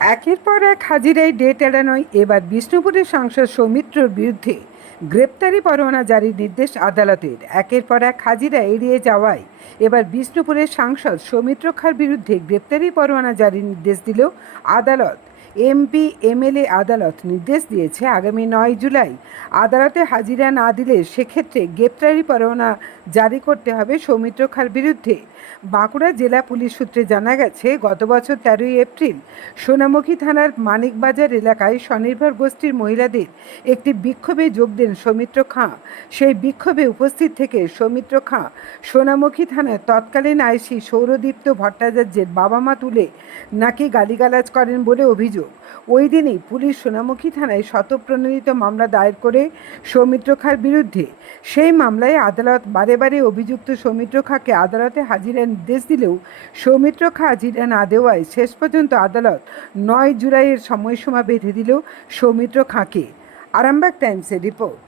একের পর এক হাজিরাই ডেট এড়ানোয় এবার বিষ্ণুপুরের সাংসদ সৌমিত্রর বিরুদ্ধে গ্রেপ্তারি পরোয়ানা জারির নির্দেশ আদালতের। একের পর এক হাজিরা এড়িয়ে যাওয়ায় এবার বিষ্ণুপুরের সাংসদ সৌমিত্র খার বিরুদ্ধে গ্রেপ্তারি পরোয়ানা জারির নির্দেশ দিল আদালত। এমপি, এমএলএ আদালত নির্দেশ দিয়েছে আগামী নয় জুলাই। আদালতে হাজিরা না দিলে সেক্ষেত্রে গ্রেপ্তারি পরোয়ানা জারি করতে হবে সৌমিত্র খার বিরুদ্ধে। বাঁকুড়া জেলা পুলিশ সূত্রে জানা গেছে, গত বছর তেরোই এপ্রিল সোনামুখী থানার মানিকবাজার এলাকায় স্বনির্ভর গোষ্ঠীর মহিলাদের একটি বিক্ষোভে যোগ দেন সৌমিত্র খাঁ। সেই বিক্ষোভে উপস্থিত থেকে সৌমিত্র খাঁ সোনামুখী থানার তৎকালীন আইসি সৌরদীপ্ত ভট্টাচার্যের বাবা মা তুলে নাকি গালিগালাজ করেন বলে অভিযোগ। ওই দিনই পুলিশ সোনামুখী থানায় শতপ্রণোদিত মামলা দায়ের করে সৌমিত্র খাঁর বিরুদ্ধে। সেই মামলায় আদালত বারে বারে অভিযুক্ত সৌমিত্র খাঁকে আদালতে হাজিরার নির্দেশ দিলেও সৌমিত্র খাঁ হাজিরা না দেওয়ায় শেষ পর্যন্ত আদালত নয় জুলাইয়ের সময়সীমা বেঁধে দিল সৌমিত্র খাঁকে। আরামবাগ টাইমসের রিপোর্ট।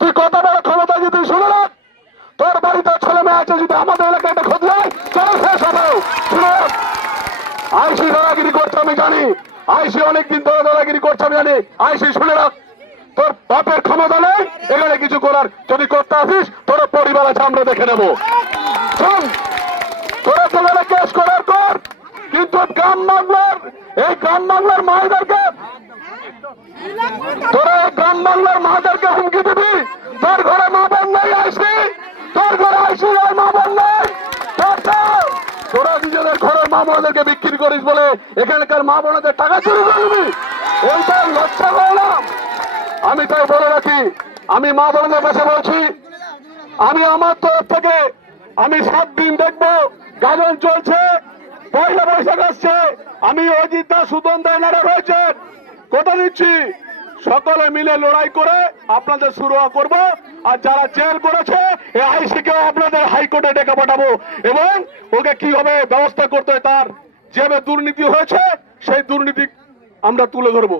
তুই কত বড় ক্ষমতা যদি শুনে তোর বাড়িতে ছেলে মেয়ে আছে যদি আমাদের এলাকায় ক্ষতি হয় চলো শেষ হবে। আইসি দাদাগিরি করছে, আমি জানি। আইসি অনেকদিন ধরে দাদাগিরি করছে, আমি জানি। আইসি, শুনে রাখ। তোর বাপের ক্ষমতা নেই, এখানে কিছু করার। যদি করতে আসিস, তোর পরিবার আছে, আমরা দেখে নেব। কেস করার কর, কিন্তু গ্রাম বাংলার, এই বাংলার মায়েদেরকে, তোরা এই বাংলার মাদেরকে হুমকি দিবি। তোর ঘরে মা বোন নেই, আইসি। তোর ঘরে আইসি আর মা বোন তোর মা বোনদেরকে বিক্রি করিস বলে এখানকার মা বোনদের টাকা চুরি করবি এইটা লজ্জা করে আমি তাই বলে রাখি, আমি মা বোনদের কাছে বলছি, আমি আমার তরফ থেকে আমি সাত দিন দেখব, গাজন চলছে, পয়লা বৈশাখ আসছে, আমি অজিত দাস সুদন দায়নারা রয়েছেন কথা দিচ্ছি, সকলে মিলে লড়াই করে আপনাদের শুরু করব। আর যারা জেল করেছে এই আইসিকেও আপনাদের হাইকোর্টে ডেকে পাঠাবো এবং ওকে কীভাবে ব্যবস্থা করতে হয় তার যেভাবে দুর্নীতি হয়েছে, সেই দুর্নীতি আমরা তুলে ধরবো।